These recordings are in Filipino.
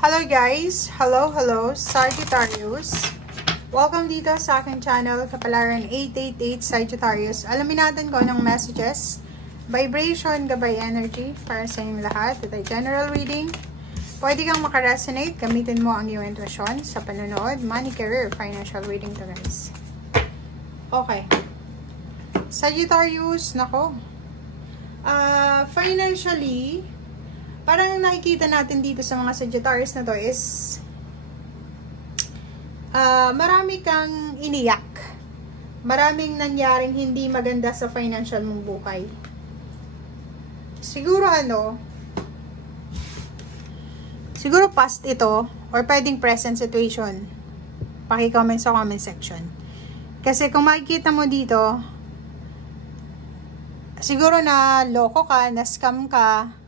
Hello guys! Hello Sagittarius! Welcome dito sa aking channel, Kapalaran 888 Sagittarius. Alamin natin kung anong messages, vibration, gabay energy para sa inyong lahat. Ito ay general reading. Pwede kang makaresonate, gamitin mo ang iyong intuition sa panonood, money, career, financial reading to guys. Okay. Sagittarius, nako. Financially, parang nakikita natin dito sa mga Sagittarius na to is marami kang iniyak. Maraming nangyaring hindi maganda sa financial mong buhay. Siguro past ito or pwedeng present situation. Paki-comment sa comment section. Kasi kung makikita mo dito, siguro na loko ka, na scam ka,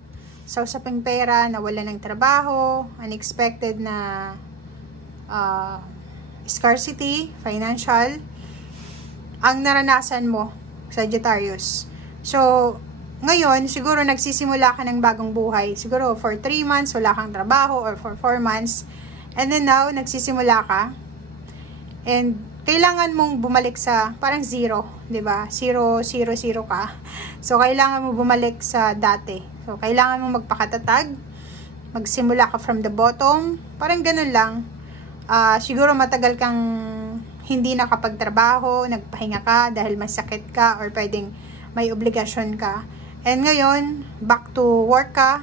sa usaping pera, nawala ng trabaho, unexpected na scarcity, financial, ang naranasan mo, Sagittarius. So, ngayon, siguro nagsisimula ka ng bagong buhay. Siguro for 3 months, wala kang trabaho, or for 4 months. And then now, nagsisimula ka. And kailangan mong bumalik sa parang zero, 'di ba? 0, 0, 0 ka. So kailangan mo bumalik sa dati. So kailangan mong magpakatatag, magsimula ka from the bottom. Parang ganun lang. Siguro matagal kang hindi nakapagtrabaho, nagpahinga ka dahil may sakit ka or pwedeng may obligasyon ka. And ngayon, back to work ka.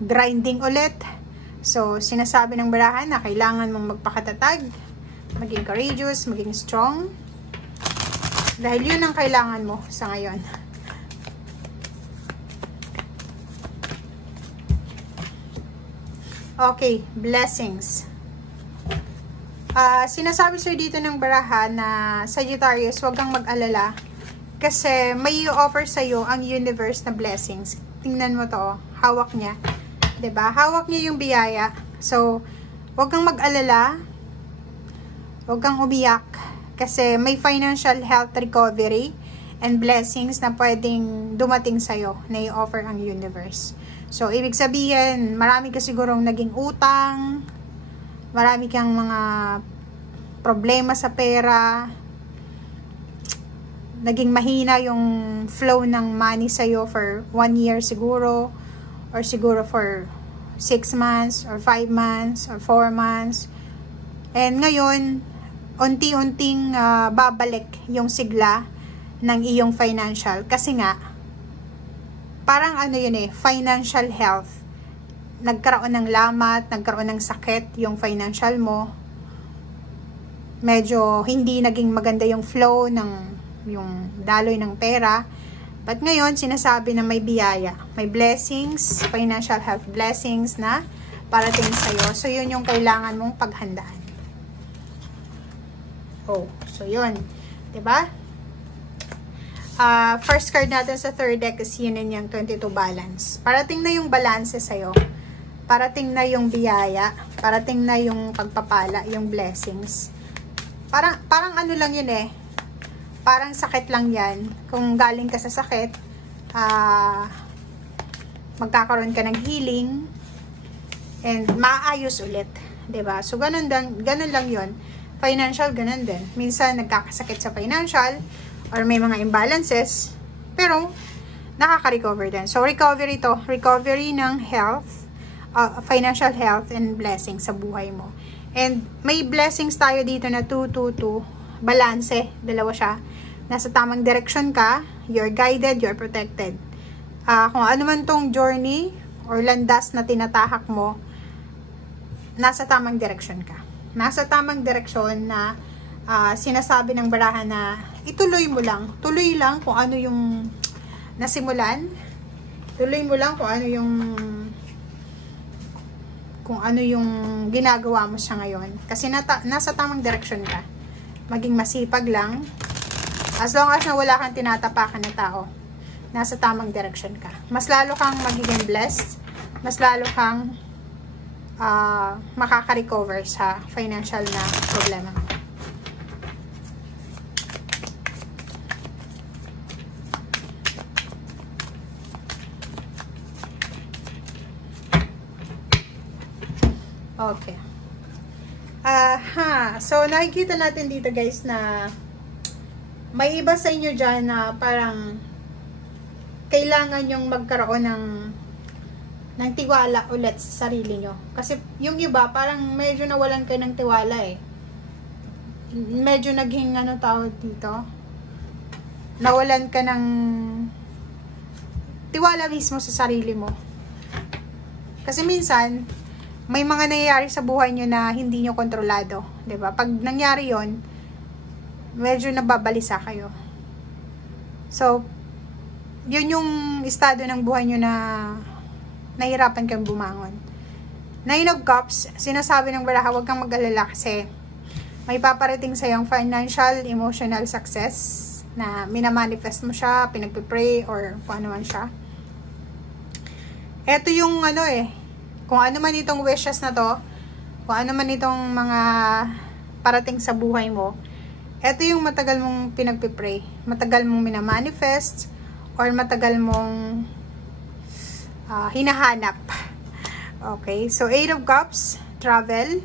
Grinding ulit. So sinasabi ng barahan na kailangan mong magpakatatag, maging courageous, maging strong. Dahil yun ang kailangan mo sa ngayon. Okay, blessings. Sinasabi sa'yo dito ng barahan na Sagittarius, huwag kang mag-alala. Kasi may i-offer sa'yo ang universe na blessings. Tingnan mo to, hawak niya. 'Di ba? Hawak niya yung biyaya. So, huwag kang mag-alala. Huwag kang umiyak kasi may financial health recovery and blessings na pwedeng dumating sa'yo na i-offer ang universe. So, ibig sabihin, marami ka sigurong naging utang, marami kang mga problema sa pera, naging mahina yung flow ng money sa'yo for 1 year siguro, or siguro for 6 months, or 5 months, or 4 months. And ngayon, unti-unting babalik yung sigla ng iyong financial. Kasi nga, parang ano yun financial health. Nagkaroon ng lamat, nagkaroon ng sakit yung financial mo. Medyo hindi naging maganda yung flow ng yung daloy ng pera. But ngayon, sinasabi na may biyaya, may blessings, financial health blessings na parating sa'yo. So, yun yung kailangan mong paghandaan. Oh, so yun. Diba? First card natin sa third deck is yun yung 22 balance. Parating na yung balance sa'yo. Parating na yung biyaya. Parating na yung pagpapala, yung blessings. Parang ano lang yun parang sakit lang yan. Kung galing ka sa sakit, magkakaroon ka ng healing and maayos ulit. 'Di ba? So, ganun lang yun. Financial, ganun din. Minsan, nagkakasakit sa financial or may mga imbalances, pero nakaka-recover din. So, recovery to. Recovery ng health, financial health and blessings sa buhay mo. And may blessings tayo dito na 222. Balanse, dalawa siya. Nasa tamang direction ka, you're guided, you're protected. Kung ano man tong journey or landas na tinatahak mo, nasa tamang direction ka. Nasa tamang direksyon na sinasabi ng barahan na ituloy mo lang. Tuloy lang kung ano yung nasimulan. Tuloy mo lang kung ano yung ginagawa mo sa ngayon. Kasi nasa tamang direksyon ka. Maging masipag lang. As long as na wala kang tinatapakan na tao, nasa tamang direction ka. Mas lalo kang magiging blessed. Mas lalo kang makaka-recover sa financial na problema. Okay. So, nakikita natin dito guys na may iba sa inyo dyan na parang kailangan yung magkaroon ng tiwala ulit sa sarili nyo. Kasi yung iba, parang medyo nawalan kayo ng tiwala eh. Medyo naging ano tawag dito, nawalan ka ng tiwala mismo sa sarili mo. Kasi minsan, may mga nangyayari sa buhay nyo na hindi nyo kontrolado. 'Di ba? Pag nangyari yon, medyo nababalisa kayo. So, yun yung estado ng buhay nyo na nahirapan kang bumangon. Nine of Cups, sinasabi ng baraha, huwag kang mag-alala kasi may paparating sa yung financial, emotional success na minamanifest mo siya, pinagpipray, or kung ano man siya. Ito yung ano kung ano man itong wishes na to, kung ano man itong mga parating sa buhay mo, ito yung matagal mong pinagpipray, matagal mong minamanifest, or matagal mong hinahanap. Okay, so 8 of Cups, travel.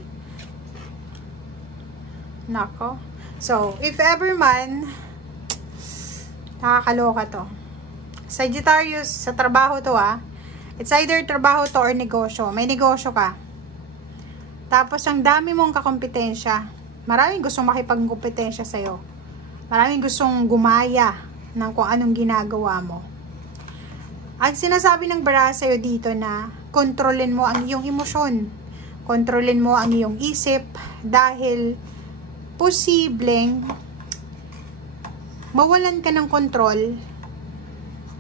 Nako. So, if ever man, nakakaloka to. Sagittarius, sa trabaho to it's either trabaho to or negosyo. May negosyo ka. Tapos, ang dami mong kakompetensya. Maraming gustong makipagkompetensya sa'yo. Maraming gustong gumaya ng kung anong ginagawa mo. Ang sinasabi ng baraha sa'yo dito na kontrolin mo ang iyong emosyon. Kontrolin mo ang iyong isip dahil posibleng mawalan ka ng kontrol,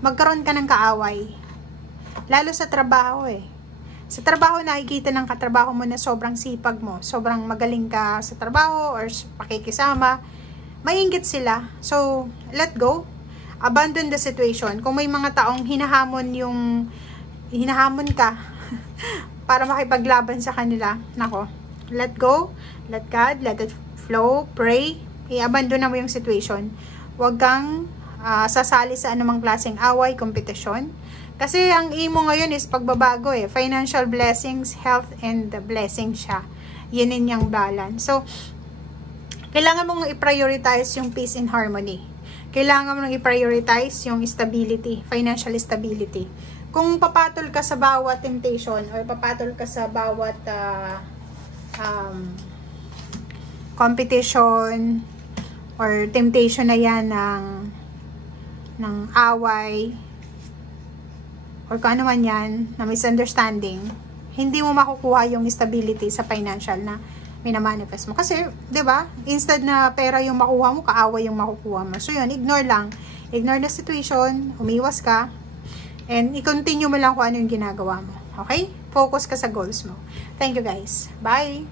magkaroon ka ng kaaway. Lalo sa trabaho Sa trabaho, nakikita ng katrabaho mo na sobrang sipag mo, sobrang magaling ka sa trabaho or pakikisama, maiinggit sila. So, let go. Abandon the situation. Kung may mga taong hinahamon ka para makipaglaban sa kanila, nako, let go, let God, let it flow, pray, i-abandon na mo yung situation. Huwag kang sasali sa anumang klaseng away, kompetisyon. Kasi ang imo ngayon is pagbabago financial blessings, health, and blessing siya. Yan yung balance. So, kailangan mong i-prioritize yung peace and harmony. Kailangan mong i-prioritize yung stability, financial stability. Kung papatol ka sa bawat temptation or papatol ka sa bawat competition or temptation na yan ng away or kung ano man yan, na misunderstanding, hindi mo makukuha yung stability sa financial na minamanifest mo. Kasi, 'di ba? Instead na pera yung makuha mo, kaaway yung makukuha mo. So yun, ignore lang. Ignore the situation, umiwas ka, and i-continue mo lang kung ano yung ginagawa mo. Okay? Focus ka sa goals mo. Thank you guys. Bye!